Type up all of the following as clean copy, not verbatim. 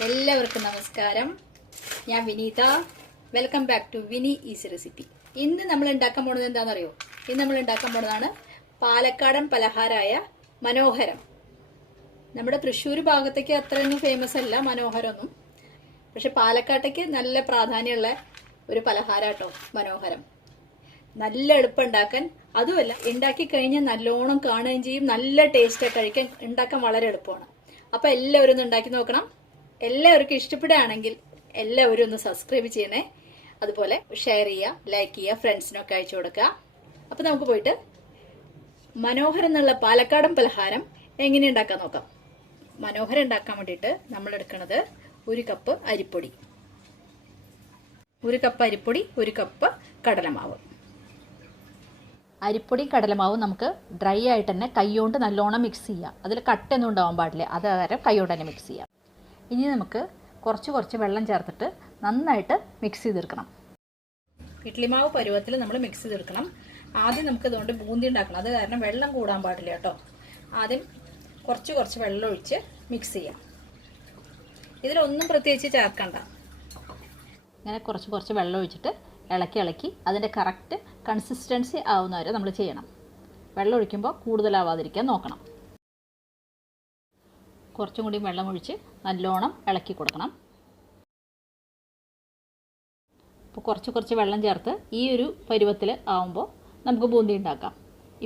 എല്ലാവർക്കും നമസ്കാരം. ഞാൻ Vineetha. Welcome back to Vini easy recipe. ഇന്ന് നമ്മൾ ഉണ്ടാക്കാൻ പോകുന്നത് എന്താണെന്നറിയോ? ഇന്ന് നമ്മൾ ഉണ്ടാക്കാൻ പോകുന്നതാണ് പാലക്കാടൻ പലഹാരമായ മനോഹരം. നമ്മുടെ തൃശ്ശൂർ ഭാഗത്തേക്ക് അത്രയൊന്നും ഫേമസ് അല്ല മനോഹരമൊന്നും, പക്ഷെ പാലക്കാട്ടേക്ക് നല്ല പ്രാധാന്യമുള്ള ഒരു പലഹാരാട്ടോ മനോഹരം. നല്ല എളുപ്പം ഉണ്ടാക്കാൻ, അതുമല്ല ഉണ്ടാക്കി കഴിഞ്ഞാൽ നല്ലോണം കാണുകയും ചെയ്യും. നല്ല ടേസ്റ്റാണ്, കഴിക്കാൻ ഉണ്ടാക്കാൻ വളരെ എളുപ്പമാണ്. അപ്പോൾ എല്ലാവരും ഒന്ന് ഉണ്ടാക്കി നോക്കണം. എല്ലാവർക്കും ഇഷ്ടപ്പെടുകയാണെങ്കിൽ എല്ലാവരും ഒന്ന് സബ്സ്ക്രൈബ് ചെയ്യണേ. അതുപോലെ ഷെയർ ചെയ്യുക, ലൈക്ക് ചെയ്യുക, ഫ്രണ്ട്സിനൊക്കെ അയച്ചു കൊടുക്കുക. അപ്പോൾ നമുക്ക് പോയിട്ട് മനോഹരം എന്നുള്ള പാലക്കാടൻ പലഹാരം എങ്ങനെ ഉണ്ടാക്കാൻ നോക്കാം. മനോഹരം ഉണ്ടാക്കാൻ വേണ്ടിയിട്ട് നമ്മൾ എടുക്കുന്നത് 1 കപ്പ് അരിപ്പൊടി, 1 കപ്പ് അരിപ്പൊടി, 1 കപ്പ് കടലമാവ്. അരിപ്പൊടി കടലമാവും നമുക്ക് ഡ്രൈ ആയിട്ട് തന്നെ കൈകൊണ്ട് നല്ലോണം മിക്സ് ചെയ്യാം. അതിൽ കട്ടൊന്നും ഉണ്ടാവാൻ പാടില്ല, അത് കാരണം കൈകൊണ്ട് തന്നെ മിക്സ് ചെയ്യാം. ഇനി നമുക്ക് കുറച്ച് വെള്ളം ചേർത്തിട്ട് നന്നായിട്ട് മിക്സ് ചെയ്തെടുക്കണം. ഇഡ്ലിമാവ് പരുവത്തിൽ നമ്മൾ മിക്സ് ചെയ്തെടുക്കണം. ആദ്യം നമുക്ക് ഇതുകൊണ്ട് ബൂന്തി ഉണ്ടാക്കണം, അത് കാരണം വെള്ളം കൂടാൻ പാടില്ല കേട്ടോ. ആദ്യം കുറച്ച് വെള്ളം ഒഴിച്ച് മിക്സ് ചെയ്യാം. ഇതിലൊന്നും പ്രത്യേകിച്ച് ചേർക്കണ്ട. ഇങ്ങനെ കുറച്ച് വെള്ളം ഒഴിച്ചിട്ട് ഇളക്കി അതിൻ്റെ കറക്റ്റ് കൺസിസ്റ്റൻസി ആവുന്നവരെ നമ്മൾ ചെയ്യണം. വെള്ളം ഒഴിക്കുമ്പോൾ കൂടുതലാവാതിരിക്കാൻ നോക്കണം. കുറച്ചും കൂടി വെള്ളം ഒഴിച്ച് നല്ലോണം ഇളക്കി കൊടുക്കണം. ഇപ്പോൾ കുറച്ച് വെള്ളം ചേർത്ത് ഈ ഒരു പരുവത്തിൽ ആവുമ്പോൾ നമുക്ക് ബൂന്തി ഉണ്ടാക്കാം.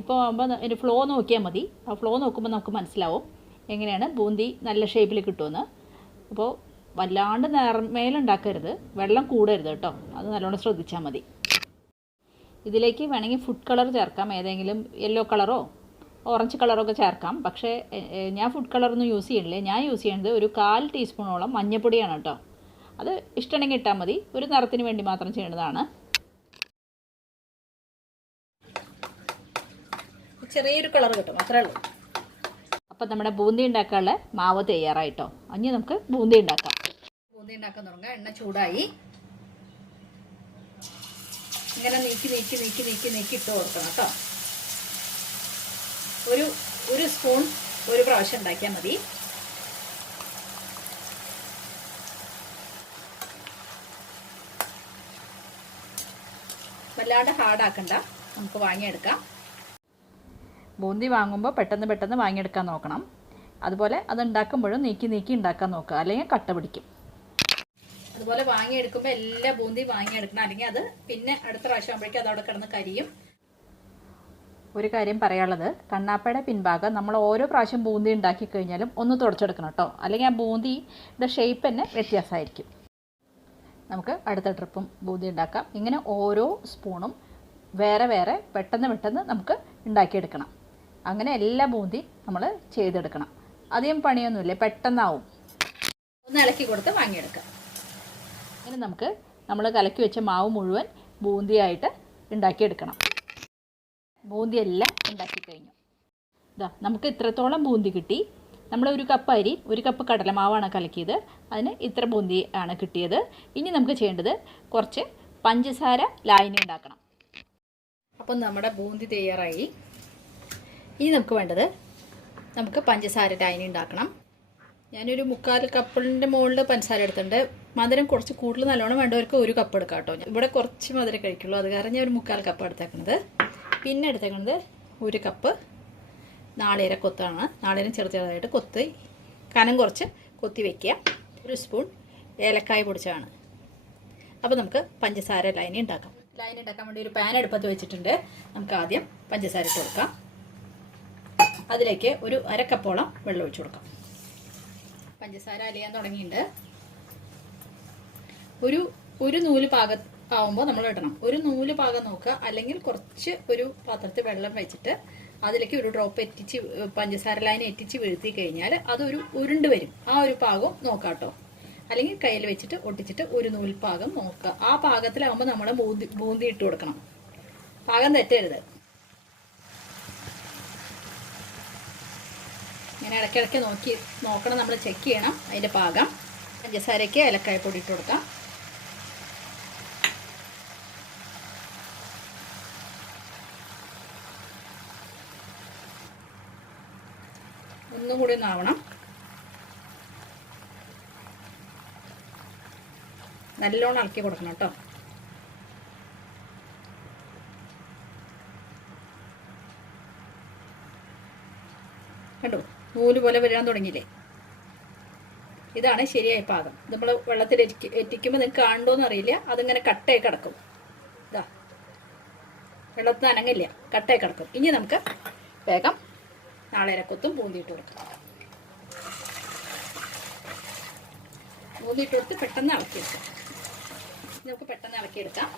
ഇപ്പോൾ ആകുമ്പോൾ അതിൻ്റെ ഫ്ലോ നോക്കിയാൽ മതി. ആ ഫ്ലോ നോക്കുമ്പോൾ നമുക്ക് മനസ്സിലാവും എങ്ങനെയാണ് ബൂന്തി നല്ല ഷേപ്പിൽ കിട്ടുമെന്ന്. അപ്പോൾ വല്ലാണ്ട് നേർമേലുണ്ടാക്കരുത്, വെള്ളം കൂടരുത് കേട്ടോ. അത് നല്ലോണം ശ്രദ്ധിച്ചാൽ മതി. ഇതിലേക്ക് വേണമെങ്കിൽ ഫുഡ് കളർ ചേർക്കാം, ഏതെങ്കിലും യെല്ലോ കളറോ ഓറഞ്ച് കളറൊക്കെ ചേർക്കാം. പക്ഷേ ഞാൻ ഫുഡ് കളറൊന്നും യൂസ് ചെയ്യണില്ലേ. ഞാൻ യൂസ് ചെയ്യുന്നത് ഒരു 1/4 ടീസ്പൂണോളം മഞ്ഞൾപ്പൊടിയാണ് കേട്ടോ. അത് ഇഷ്ടമുണ്ടെങ്കിൽ ഇട്ടാൽ മതി, ഒരു നിറത്തിന് വേണ്ടി മാത്രം ചെയ്യുന്നതാണ്. ചെറിയൊരു കളർ കിട്ടും, അത്രേ ഉള്ളൂ. അപ്പം നമ്മുടെ ബൂന്തി ഉണ്ടാക്കാനുള്ള മാവ് തയ്യാറായിട്ടോ. ഇനി നമുക്ക് ബൂന്തി ഉണ്ടാക്കാം. ബൂന്തി ഉണ്ടാക്കാൻ തുടങ്ങാം. എണ്ണ ചൂടായി. ഇങ്ങനെ നീക്കി ഇട്ട് കൊടുക്കണം കേട്ടോ. ഒരു സ്പൂൺ ഒരു പ്രാവശ്യം ഉണ്ടാക്കിയാൽ മതി. വല്ലാണ്ട് ഹാർഡാക്കണ്ട, നമുക്ക് വാങ്ങിയെടുക്കാം. ബൂന്തി വാങ്ങുമ്പോൾ പെട്ടെന്ന് വാങ്ങിയെടുക്കാൻ നോക്കണം. അതുപോലെ അത് ഉണ്ടാക്കുമ്പോഴും നീക്കി ഉണ്ടാക്കാൻ നോക്കുക, അല്ലെങ്കിൽ കട്ട പിടിക്കും. അതുപോലെ വാങ്ങിയെടുക്കുമ്പോൾ എല്ലാ ബൂന്തി വാങ്ങിയെടുക്കണം, അല്ലെങ്കിൽ അത് പിന്നെ അടുത്ത പ്രാവശ്യം ആകുമ്പോഴേക്കും അതവിടെ കിടന്ന് കരിയും. ഒരു കാര്യം പറയാനുള്ളത്, കണ്ണാപ്പയുടെ പിൻഭാഗം നമ്മൾ ഓരോ പ്രാവശ്യം ബൂന്തി ഉണ്ടാക്കി കഴിഞ്ഞാലും ഒന്ന് തുടച്ചെടുക്കണം കേട്ടോ, അല്ലെങ്കിൽ ആ ബൂന്തിയുടെ ഷേപ്പ് തന്നെ വ്യത്യാസമായിരിക്കും. നമുക്ക് അടുത്ത ട്രിപ്പും ബൂന്തി ഉണ്ടാക്കാം. ഇങ്ങനെ ഓരോ സ്പൂണും വേറെ പെട്ടെന്ന് നമുക്ക് ഉണ്ടാക്കിയെടുക്കണം. അങ്ങനെ എല്ലാ ബൂന്തി നമ്മൾ ചെയ്തെടുക്കണം. അധികം പണിയൊന്നുമില്ല, പെട്ടെന്നാവും. ഒന്ന് ഇളക്കി കൊടുത്ത് വാങ്ങിയെടുക്കാം. അങ്ങനെ നമുക്ക് നമ്മൾ കലക്കി വെച്ച മാവ് മുഴുവൻ ബൂന്തിയായിട്ട് ഉണ്ടാക്കിയെടുക്കണം. ബൂന്തിയെല്ലാം ഉണ്ടാക്കി കഴിഞ്ഞു. ഇതാ നമുക്ക് ഇത്രത്തോളം ബൂന്തി കിട്ടി. നമ്മൾ 1 കപ്പ് അരി, 1 കപ്പ് കടലമാവാണ് കലക്കിയത്, അതിന് ഇത്ര ബൂന്തി ആണ് കിട്ടിയത്. ഇനി നമുക്ക് ചെയ്യേണ്ടത് കുറച്ച് പഞ്ചസാര ലായനി ഉണ്ടാക്കണം. അപ്പം നമ്മുടെ ബൂന്തി തയ്യാറായി. ഇനി നമുക്ക് വേണ്ടത് നമുക്ക് പഞ്ചസാര ലായനി ഉണ്ടാക്കണം. ഞാനൊരു 3/4 കപ്പിൻ്റെ മുകളിൽ പഞ്ചസാര എടുത്തിട്ടുണ്ട്. മധുരം കുറച്ച് കൂടുതൽ നല്ലോണം വേണ്ടവർക്ക് 1 കപ്പ് എടുക്കാം കേട്ടോ. ഇവിടെ കുറച്ച് മധുരം കഴിക്കുള്ളൂ, അത് കാരണം ഞാൻ ഒരു 3/4 കപ്പ് എടുത്തേക്കുന്നത്. പിന്നെ എടുത്തേക്കുന്നത് 1 കപ്പ് നാളികേരക്കൊത്താണ്. നാളികേരം ചെറുതായിട്ട് കൊത്തി കനം കുറച്ച് കൊത്തി വയ്ക്കുക. 1 സ്പൂൺ ഏലക്കായ പൊടിച്ചതാണ്. അപ്പോൾ നമുക്ക് പഞ്ചസാര ലായനി ഉണ്ടാക്കാം. ലായനി ഉണ്ടാക്കാൻ വേണ്ടി ഒരു പാൻ അടുപ്പത്ത് വെച്ചിട്ടുണ്ട്. നമുക്ക് ആദ്യം പഞ്ചസാര ഇട്ട് കൊടുക്കാം. അതിലേക്ക് ഒരു 1/2 കപ്പോളം വെള്ളം ഒഴിച്ചു കൊടുക്കാം. പഞ്ചസാര അലിയാൻ തുടങ്ങിയിട്ടുണ്ട്. ഒരു നൂല് പാകം ആവുമ്പോൾ നമ്മൾ ഇടണം. ഒരു നൂല് പാകം നോക്കുക, അല്ലെങ്കിൽ കുറച്ച് ഒരു പാത്രത്തിൽ വെള്ളം വെച്ചിട്ട് അതിലേക്ക് ഒരു ഡ്രോപ്പ് പഞ്ചസാര ലായനി എറ്റിച്ച് വീഴ്ത്തി കഴിഞ്ഞാൽ അതൊരു ഉരുണ്ട് വരും. ആ ഒരു പാകം നോക്കാം കേട്ടോ. അല്ലെങ്കിൽ കയ്യിൽ വെച്ചിട്ട് ഒട്ടിച്ചിട്ട് ഒരു നൂൽ പാകം നോക്കുക. ആ പാകത്തിലാവുമ്പോൾ നമ്മൾ ബൂന്തി ഇട്ട് കൊടുക്കണം. പാകം തെറ്റരുത്. ഇങ്ങനെ ഇടയ്ക്കിടയ്ക്ക് നോക്കണം, നമ്മൾ ചെക്ക് ചെയ്യണം അതിൻ്റെ പാകം. പഞ്ചസാരയ്ക്ക് ഏലക്കായ പൊടി ഇട്ട് കൊടുക്കാം. ഒന്നും കൂടി ഒന്നാവണം. നല്ലോണം ഇളക്കി കൊടുക്കണം കേട്ടോ. കണ്ടോ, നൂല് പോലെ വരാൻ തുടങ്ങിയില്ലേ? ഇതാണ് ശരിയായ പാകം. നമ്മൾ വെള്ളത്തിൽ എറ്റിക്കുമ്പോൾ നിങ്ങൾക്ക് കാണണ്ടോന്ന് അറിയില്ല, അതിങ്ങനെ കട്ടയായി കിടക്കും. ഇതാ, വെള്ളത്തിൽ അനങ്ങില്ല, കട്ടയായി കിടക്കും. ഇനി നമുക്ക് വേഗം നാളേരക്കൊത്തും ബൂന്തിയിട്ട് കൊടുക്കാം. ബൂന്തിയിട്ട് കൊടുത്ത് പെട്ടെന്ന് ഇളക്കിയെടുക്കാം. നമുക്ക് പെട്ടെന്ന് ഇളക്കിയെടുക്കാം.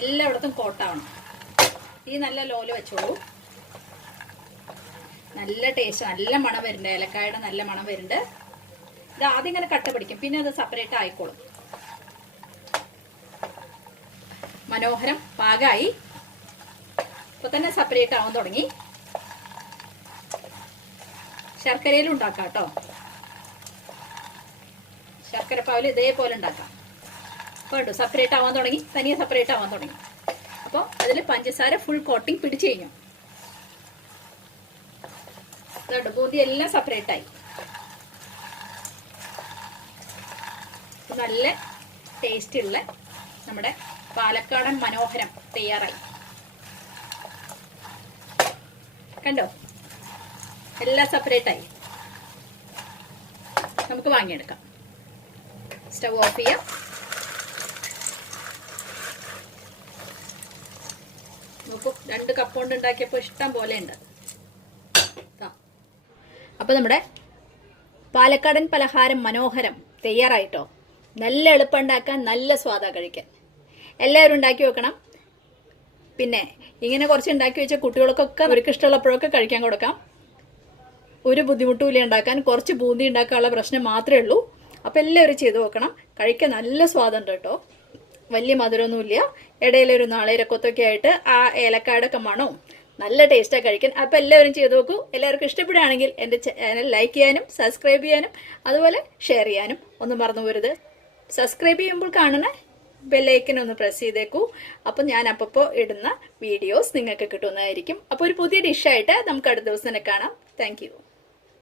എല്ലായിടത്തും കോട്ടാവണം. ഈ നല്ല ലോല വെച്ചോളൂ. നല്ല ടേസ്റ്റ്, നല്ല മണം വരുന്നുണ്ട്. ഏലക്കായുടെ നല്ല മണം വരുന്നുണ്ട്. ഇത് ആദ്യം ഇങ്ങനെ കട്ട പിടിക്കും, പിന്നെ അത് സെപ്പറേറ്റ് ആയിക്കോളും. മനോഹരം പാകമായി. ഇപ്പൊ തന്നെ സെപ്പറേറ്റ് ആവാൻ തുടങ്ങി. ശർക്കരയിലും ഉണ്ടാക്കാം കേട്ടോ. ശർക്കര പാവിൽ ഇതേപോലെ ഉണ്ടാക്കാം. അപ്പോൾ സെപ്പറേറ്റ് ആവാൻ തുടങ്ങി, തനിയെ സെപ്പറേറ്റ് ആവാൻ തുടങ്ങി. അപ്പോൾ അതിൽ പഞ്ചസാര ഫുൾ കോട്ടിങ് പിടിച്ചു കഴിഞ്ഞു. ബൂന്തി എല്ലാം സെപ്പറേറ്റ് ആയി. നല്ല ടേസ്റ്റ് ഉള്ള നമ്മുടെ പാലക്കാടൻ മനോഹരം തയ്യാറായി. കണ്ടോ, എല്ലാം സെപ്പറേറ്റ് ആയി. നമുക്ക് വാങ്ങിയെടുക്കാം. സ്റ്റവ് ഓഫ് ചെയ്യാം. നോക്കൂ, 2 കപ്പ് കൊണ്ട് ഉണ്ടാക്കിയപ്പോൾ ഇഷ്ടം പോലെ ഉണ്ട്. അപ്പോൾ നമ്മുടെ പാലക്കാടൻ പലഹാരം മനോഹരം തയ്യാറായിട്ടോ. നല്ല എളുപ്പം ഉണ്ടാക്കാൻ, നല്ല സ്വാദാ കഴിക്കാൻ. എല്ലാവരും ഉണ്ടാക്കി വെക്കണം. പിന്നെ ഇങ്ങനെ കുറച്ച് ഉണ്ടാക്കി വെച്ച കുട്ടികൾക്കൊക്കെ അവർക്ക് ഇഷ്ടമുള്ളപ്പോഴൊക്കെ കഴിക്കാൻ കൊടുക്കാം. ഒരു ബുദ്ധിമുട്ടുമില്ല ഉണ്ടാക്കാൻ. കുറച്ച് ബൂന്തി ഉണ്ടാക്കാനുള്ള പ്രശ്നം മാത്രമേ ഉള്ളൂ. അപ്പോൾ എല്ലാവരും ചെയ്ത് നോക്കണം. കഴിക്കാൻ നല്ല സ്വാദുണ്ട് കേട്ടോ. വലിയ മധുരമൊന്നുമില്ല. ഇടയിലൊരു നാളേരക്കൊത്തൊക്കെ ആയിട്ട് ആ ഏലക്കായുടെ ഒക്കെ മണവും നല്ല ടേസ്റ്റാണ് കഴിക്കാൻ. അപ്പോൾ എല്ലാവരും ചെയ്ത് നോക്കൂ. എല്ലാവർക്കും ഇഷ്ടപ്പെടുകയാണെങ്കിൽ എൻ്റെ ചാനൽ ലൈക്ക് ചെയ്യാനും സബ്സ്ക്രൈബ് ചെയ്യാനും അതുപോലെ ഷെയർ ചെയ്യാനും ഒന്നും മറന്നു പോരുത്. സബ്സ്ക്രൈബ് ചെയ്യുമ്പോൾ കാണുന്ന ബെല്ലൈക്കൻ ഒന്ന് പ്രസ് ചെയ്തേക്കൂ. അപ്പോൾ ഞാൻ അപ്പോൾ ഇടുന്ന വീഡിയോസ് നിങ്ങൾക്ക് കിട്ടുന്നതായിരിക്കും. അപ്പോൾ ഒരു പുതിയ ഡിഷായിട്ട് നമുക്ക് അടുത്ത ദിവസം തന്നെ കാണാം. താങ്ക്